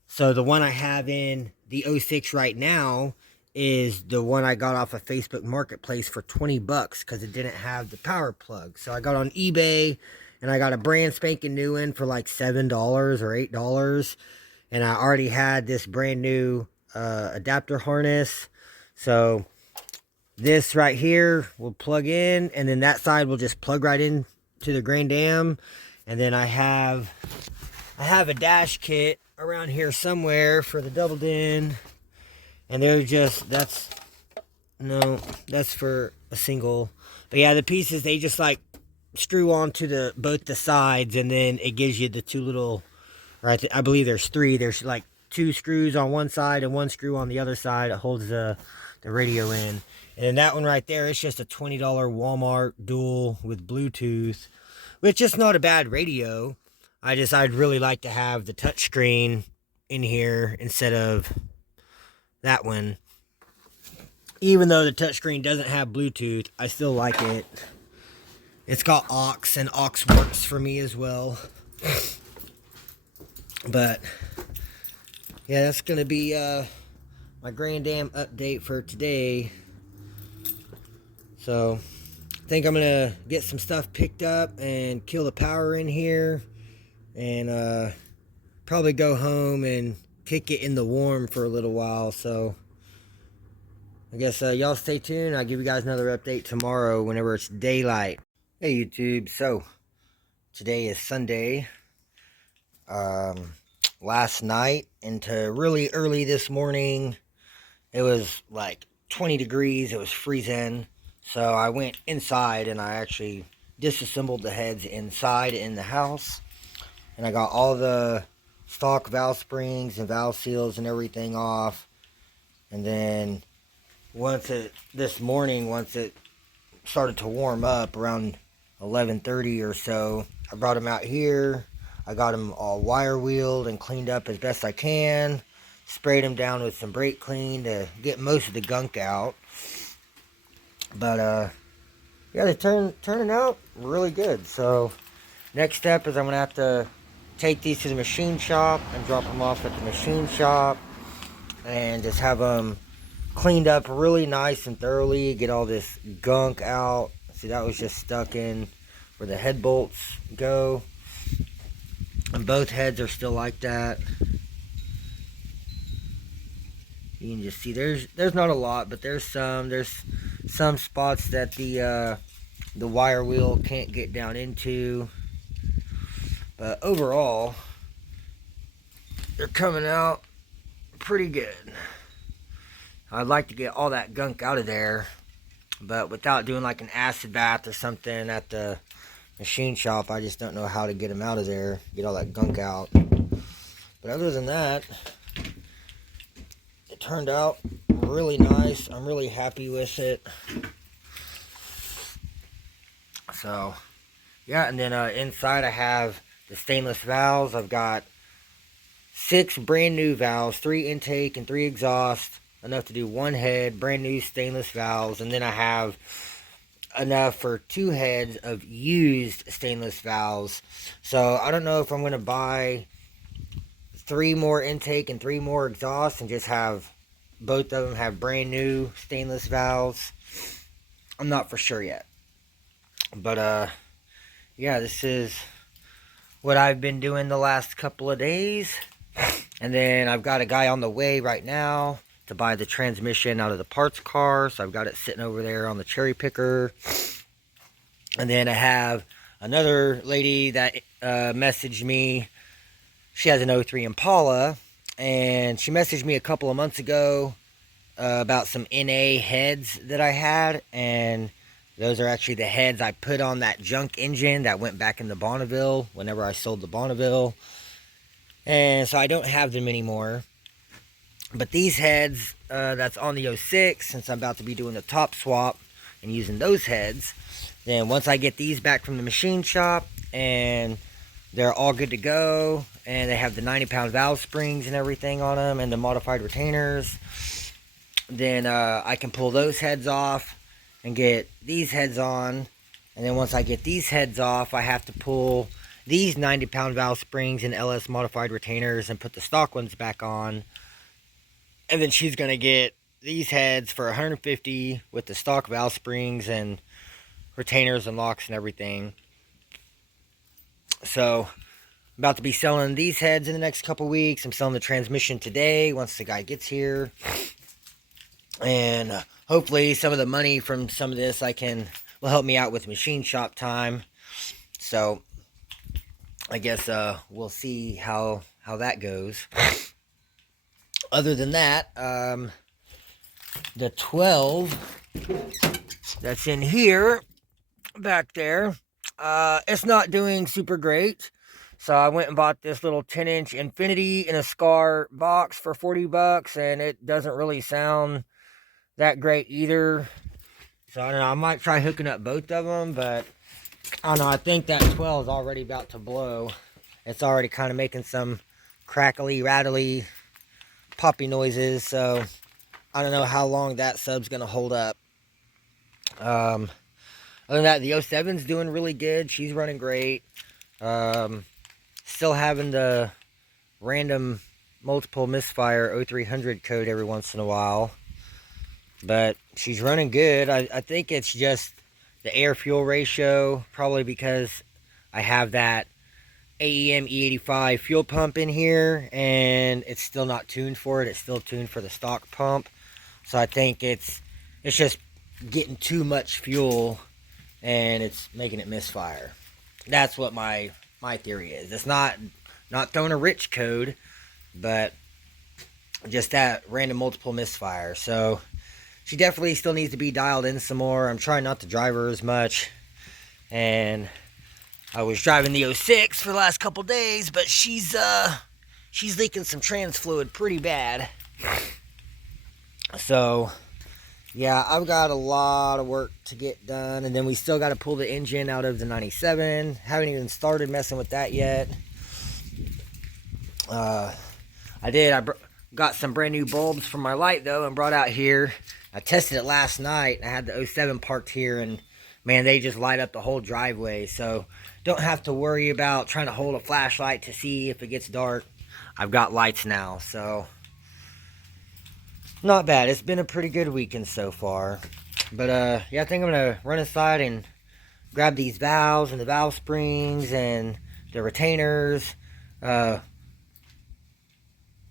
so the one I have in the 06 right now is the one I got off of Facebook Marketplace for 20 bucks because it didn't have the power plug. So I got on eBay and I got a brand spanking new one for like $7 or $8. And I already had this brand new adapter harness. So this right here will plug in, and then that side will just plug right in to the Grand Am. And then I have a dash kit around here somewhere for the Double Den. And they're just, that's for a single. But yeah, the pieces, they just like screw onto both the sides, and then it gives you the two little, right, I believe there's 3. There's like 2 screws on one side and 1 screw on the other side. It holds the radio in. And then that one right there, it's just a $20 Walmart dual with Bluetooth, which is not a bad radio. I'd really like to have the touchscreen in here instead of that one. Even though the touchscreen doesn't have Bluetooth, I still like it. It's got aux, and aux works for me as well. But yeah, that's gonna be my Grand Am update for today. So I think I'm gonna get some stuff picked up and kill the power in here, and probably go home and kick it in the warm for a little while. So I guess y'all stay tuned. I'll give you guys another update tomorrow whenever it's daylight. Hey YouTube, so today is Sunday. Last night into really early this morning, it was like 20 degrees. It was freezing. So I went inside and I actually disassembled the heads inside in the house. And I got all the stock valve springs and valve seals and everything off. And then this morning, once it started to warm up around 11:30 or so, I brought them out here. I got them all wire wheeled and cleaned up as best I can. Sprayed them down with some brake clean to get most of the gunk out. But yeah, they're turning out really good. So next step is I'm gonna have to take these to the machine shop and drop them off at the machine shop, and just have them cleaned up really nice and thoroughly. Get all this gunk out. See, that was just stuck in where the head bolts go. And both heads are still like that. You can just see there's not a lot, but there's some spots that the wire wheel can't get down into. But overall, they're coming out pretty good. I'd like to get all that gunk out of there, but without doing like an acid bath or something at the machine shop, I just don't know how to get them out of there, get all that gunk out. But other than that, it turned out really nice. I'm really happy with it. So yeah, and then inside I have the stainless valves. I've got 6 brand new valves, 3 intake and 3 exhaust, enough to do 1 head, brand new stainless valves. And then I have enough for 2 heads of used stainless valves. So I don't know if I'm going to buy 3 more intake and 3 more exhaust and just have both of them have brand new stainless valves. I'm not for sure yet. But yeah, this is what I've been doing the last couple of days. And then I've got a guy on the way right now to buy the transmission out of the parts car. So I've got it sitting over there on the cherry picker. And then I have another lady that messaged me. She has an 03 Impala. And she messaged me a couple of months ago about some NA heads that I had. And those are actually the heads I put on that junk engine that went back in the Bonneville whenever I sold the Bonneville. And so I don't have them anymore. But these heads, that's on the 06, since I'm about to be doing the top swap and using those heads. Then once I get these back from the machine shop and they're all good to go, and they have the 90-pound valve springs and everything on them and the modified retainers, then I can pull those heads off and get these heads on. And then once I get these heads off, I have to pull these 90-pound valve springs and LS modified retainers and put the stock ones back on. And then she's going to get these heads for $150 with the stock valve springs and retainers and locks and everything. So I'm about to be selling these heads in the next couple weeks. I'm selling the transmission today once the guy gets here. And hopefully some of the money from some of this will help me out with machine shop time. So I guess we'll see how that goes. Other than that, the 12 that's in here back there, it's not doing super great. So I went and bought this little 10-inch Infinity in a Scar box for $40, and it doesn't really sound that great either. So I don't know, I might try hooking up both of them, but I don't know, I think that 12 is already about to blow. It's already kind of making some crackly, rattly, poppy noises, so I don't know how long that sub's going to hold up. Other than that, the 07's doing really good. She's running great. Still having the random multiple misfire 0300 code every once in a while. But she's running good. I think it's just the air fuel ratio, probably because I have that AEM E85 fuel pump in here and it's still not tuned for it. It's still tuned for the stock pump. So I think it's just getting too much fuel and it's making it misfire. That's what my theory is. It's not throwing a rich code, but just that random multiple misfire. So she definitely still needs to be dialed in some more. I'm trying not to drive her as much. And I was driving the 06 for the last couple days, but she's leaking some trans fluid pretty bad. So yeah, I've got a lot of work to get done, and then we still got to pull the engine out of the 97. Haven't even started messing with that yet. I got some brand new bulbs for my light though and brought out here. I tested it last night. I had the 07 parked here, and man, they just light up the whole driveway. So don't have to worry about trying to hold a flashlight to see if it gets dark. I've got lights now, so not bad. It's been a pretty good weekend so far. But yeah, I think I'm gonna run inside and grab these valves and the valve springs and the retainers.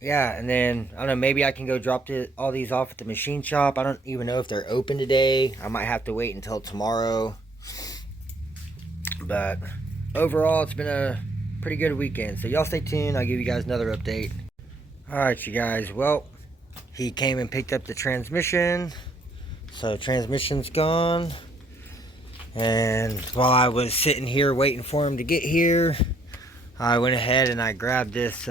Yeah, and then, I don't know, maybe I can go drop all these off at the machine shop. I don't even know if they're open today. I might have to wait until tomorrow. But overall, it's been a pretty good weekend. So y'all stay tuned. I'll give you guys another update. Alright, you guys. Well, he came and picked up the transmission. So transmission's gone. And while I was sitting here waiting for him to get here, I went ahead and I grabbed this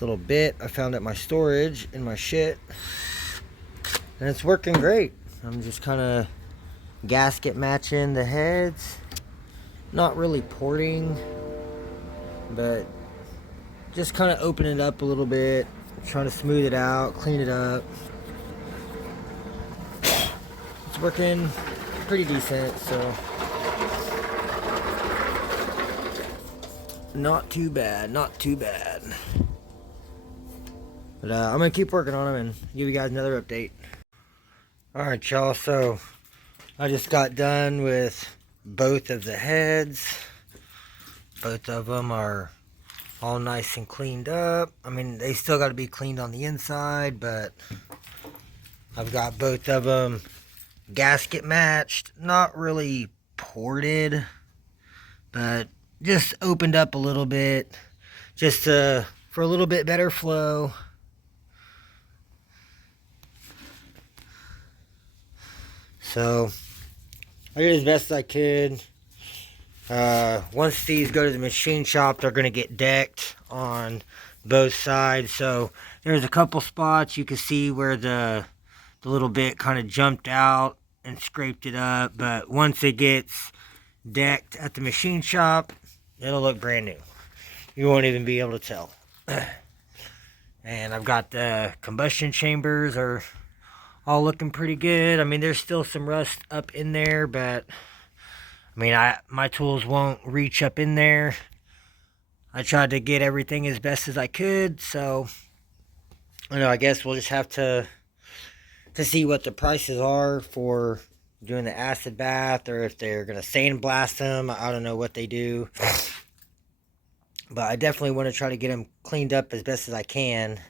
little bit I found at my storage in my shit, and it's working great. I'm just kind of gasket matching the heads, not really porting, but just kind of opening it up a little bit, trying to smooth it out, clean it up. It's working pretty decent, so not too bad, not too bad. But I'm going to keep working on them and give you guys another update. Alright, y'all, so I just got done with both of the heads. Both of them are all nice and cleaned up. I mean, they still got to be cleaned on the inside, but I've got both of them gasket matched. Not really ported, but just opened up a little bit, just for a little bit better flow. So I did as best as I could. Once these go to the machine shop, they're going to get decked on both sides. So there's a couple spots you can see where the little bit kind of jumped out and scraped it up. But once it gets decked at the machine shop, it'll look brand new. You won't even be able to tell. And I've got the combustion chambers are all looking pretty good. I mean, there's still some rust up in there, but I mean, my tools won't reach up in there. I tried to get everything as best as I could, so I guess we'll just have to see what the prices are for doing the acid bath, or if they're gonna sandblast them. I don't know what they do, but I definitely want to try to get them cleaned up as best as I can,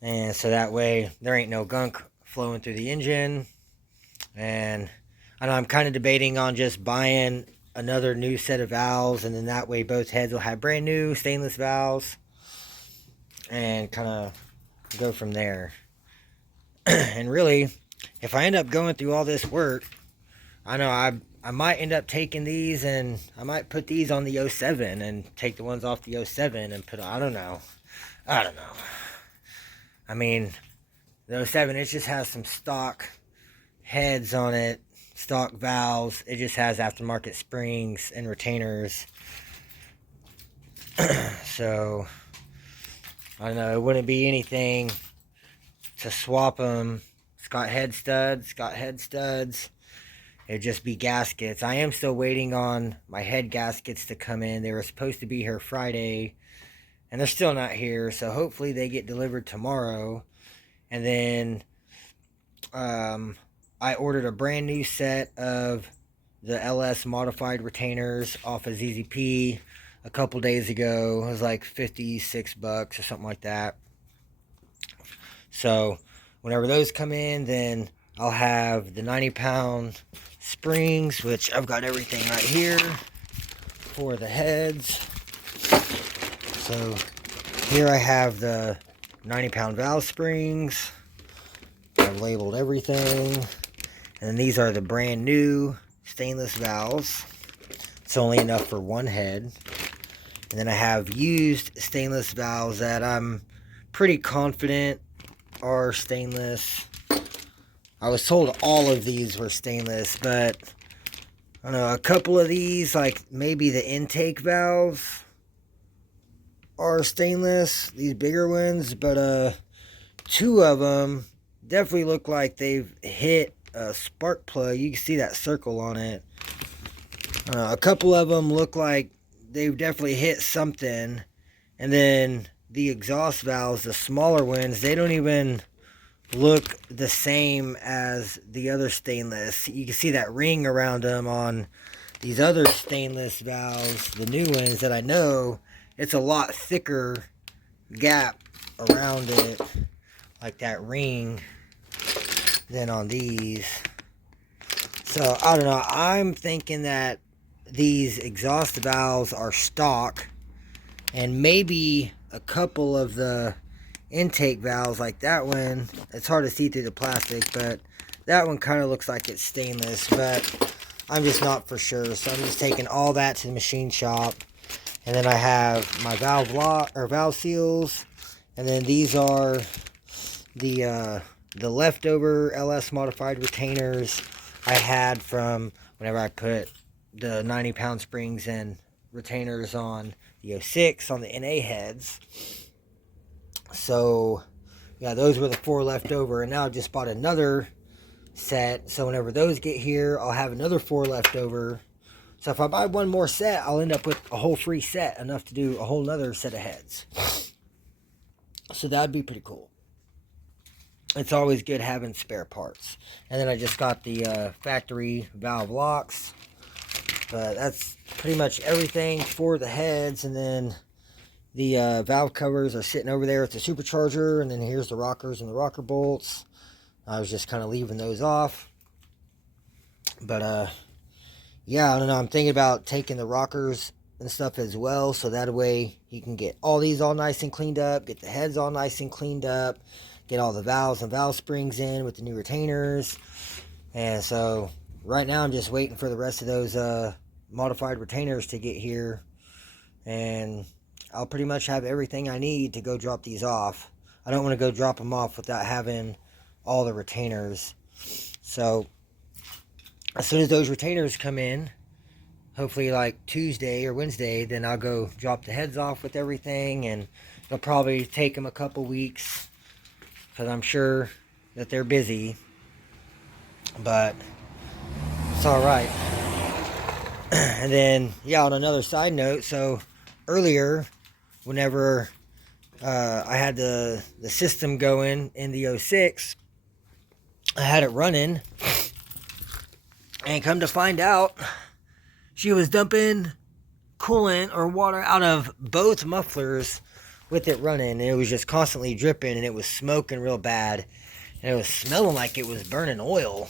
and so that way there ain't no gunk flowing through the engine. And I know I'm kind of debating on just buying another new set of valves, and then that way both heads will have brand new stainless valves and kind of go from there. And really, if I end up going through all this work, I know I might end up taking these, and I might put these on the 07 and take the ones off the 07 and put, I don't know. I mean, the 07, it just has some stock heads on it, stock valves. It just has aftermarket springs and retainers. So, I don't know, it wouldn't be anything to swap them. It's got head studs. It'd just be gaskets. I am still waiting on my head gaskets to come in. They were supposed to be here Friday, and they're still not here, so hopefully they get delivered tomorrow. And then I ordered a brand new set of the LS modified retainers off of ZZP a couple days ago. It was like $56 or something like that. So whenever those come in, then I'll have the 90-pound springs, which I've got everything right here for the heads. So here I have the 90-pound valve springs. I've labeled everything. And these are the brand new stainless valves. It's only enough for one head. And then I have used stainless valves that I'm pretty confident are stainless. I was told all of these were stainless, but I don't know, a couple of these, like maybe the intake valves are stainless, these bigger ones, but two of them definitely look like they've hit a spark plug. You can see that circle on it. A couple of them look like they've definitely hit something. And then the exhaust valves, the smaller ones, they don't even look the same as the other stainless. You can see that ring around them on these other stainless valves, the new ones that I know. It's a lot thicker gap around it, like that ring, than on these. So I don't know, I'm thinking that these exhaust valves are stock, and maybe a couple of the intake valves, like that one, it's hard to see through the plastic, but that one kind of looks like it's stainless, but I'm just not for sure. So I'm just taking all that to the machine shop. And then I have my valve seals, and then these are the leftover LS modified retainers I had from whenever I put the 90-pound springs and retainers on the 06 on the NA heads. So yeah, those were the 4 left over, and now I've just bought another set, so whenever those get here, I'll have another 4 left over. So if I buy one more set, I'll end up with a whole free set, enough to do a whole nother set of heads. So that'd be pretty cool. It's always good having spare parts. And then I just got the factory valve locks. But that's pretty much everything for the heads. And then the valve covers are sitting over there at the supercharger. And then here's the rockers and the rocker bolts. I was just kind of leaving those off. But yeah, I don't know. I'm thinking about taking the rockers and stuff as well. So that way you can get all these all nice and cleaned up. Get the heads all nice and cleaned up. Get all the valves and valve springs in with the new retainers. And so right now I'm just waiting for the rest of those modified retainers to get here. And I'll pretty much have everything I need to go drop these off. I don't want to go drop them off without having all the retainers. So as soon as those retainers come in, hopefully like Tuesday or Wednesday, then I'll go drop the heads off with everything. And it'll probably take them a couple weeks, because I'm sure that they're busy, but it's all right. And then, yeah, on another side note, so earlier, whenever I had the system going in the 06, I had it running, and come to find out, she was dumping coolant or water out of both mufflers with it running, and it was just constantly dripping, and it was smoking real bad, and it was smelling like it was burning oil.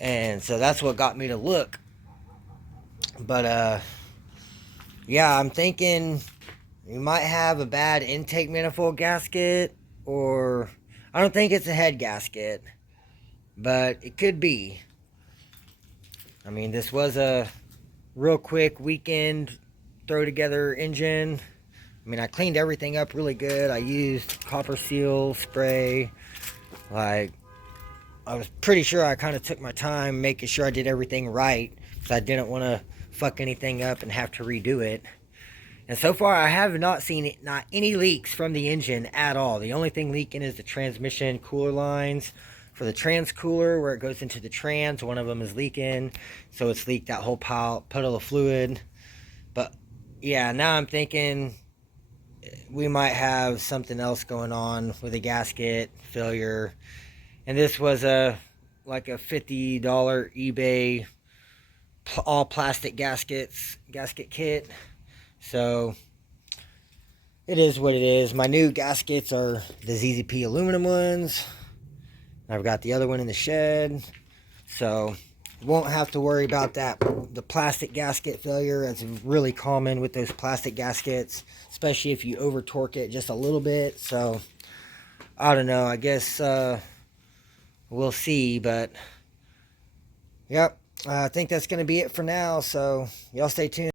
And so that's what got me to look. But yeah, I'm thinking you might have a bad intake manifold gasket, or I don't think it's a head gasket, but it could be. I mean, this was a real quick weekend throw together engine. I mean, I cleaned everything up really good. I used copper seal spray. Like, I was pretty sure I kind of took my time making sure I did everything right, because I didn't want to fuck anything up and have to redo it. And so far, I have not seen not any leaks from the engine at all. The only thing leaking is the transmission cooler lines. For the trans cooler, where it goes into the trans, one of them is leaking. So it's leaked that whole puddle of fluid. But yeah, now I'm thinking we might have something else going on with a gasket failure. And this was like a $50 eBay all plastic gasket kit. So it is what it is. My new gaskets are the ZZP aluminum ones. I've got the other one in the shed, so won't have to worry about that. The plastic gasket failure is really common with those plastic gaskets, especially if you over torque it just a little bit. So I don't know, I guess we'll see, but yep, I think that's going to be it for now. So y'all stay tuned.